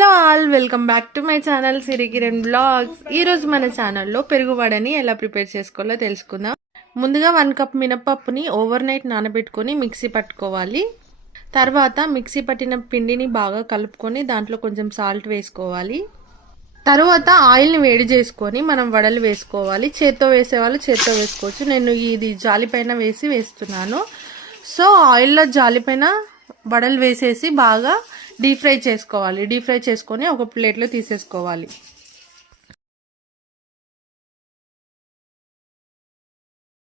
Hello all, welcome back to my channel Siri Kiran vlogs. ఈరోజు మన ఛానల్లో పెరుగు వడని ఎలా ప్రిపేర్ చేసుకోవాలో తెలుసుకుందాం. ముందుగా 1 కప్ మినపప్పుని ఓవర్ నైట్ నానబెట్టుకొని మిక్సీ పట్టుకోవాలి. తర్వాత మిక్సీ పట్టిన పిండిని బాగా కలుపుకొని దాంట్లో కొంచెం సాల్ట్ వేసుకోవాలి. తర్వాత ఆయిల్ని వేడి చేసుకొని మనం వడలు వేసుకోవాలి. చేత్తో వేసేవాళ్ళు చేత్తో వేసుకోవచ్చు. నేను ఇది జాలిపైన వేస్తున్నాను. సో ఆయిల్లో జాలిపైన వడలు వేసేసి బాగా డీప్ ఫ్రై చేసుకోవాలి. డీప్ ఫ్రై చేసుకొని ఒక ప్లేట్లో తీసేసుకోవాలి.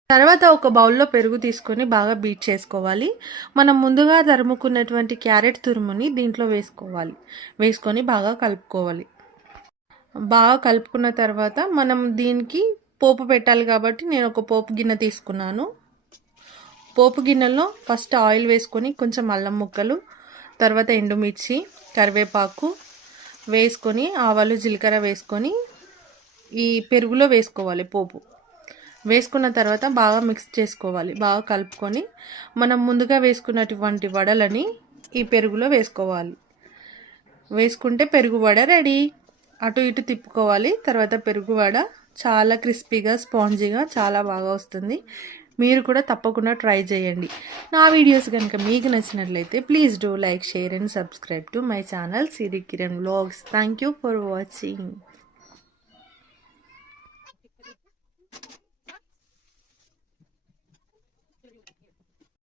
తర్వాత ఒక బౌల్లో పెరుగు తీసుకొని బాగా బీట్ చేసుకోవాలి. మనం ముందుగా తరుముకున్నటువంటి క్యారెట్ తురుముని దీంట్లో వేసుకొని బాగా కలుపుకోవాలి. బాగా కలుపుకున్న తర్వాత మనం దీనికి పోపు పెట్టాలి కాబట్టి నేను ఒక పోపు గిన్నె తీసుకున్నాను. పోపు గిన్నెలో ఫస్ట్ ఆయిల్ వేసుకొని కొంచెం అల్లం ముక్కలు, తర్వాత ఎండుమిర్చి, కరివేపాకు వేసుకొని ఆవాలు జీలకర్ర వేసుకొని ఈ పెరుగులో వేసుకోవాలి. పోపు వేసుకున్న తర్వాత బాగా మిక్స్ చేసుకోవాలి. బాగా కలుపుకొని మనం ముందుగా వేసుకున్నటువంటి వడలని ఈ పెరుగులో వేసుకుంటే పెరుగు వడ రెడీ. అటు ఇటు తిప్పుకోవాలి. తర్వాత పెరుగు వడ చాలా క్రిస్పీగా స్పాంజీగా చాలా బాగా వస్తుంది. మీరు కూడా తప్పకుండా ట్రై చేయండి. నా వీడియోస్ కనుక మీకు నచ్చినట్లయితే please do like, share and subscribe to my channel Siri Kiran vlogs. Thank you for watching.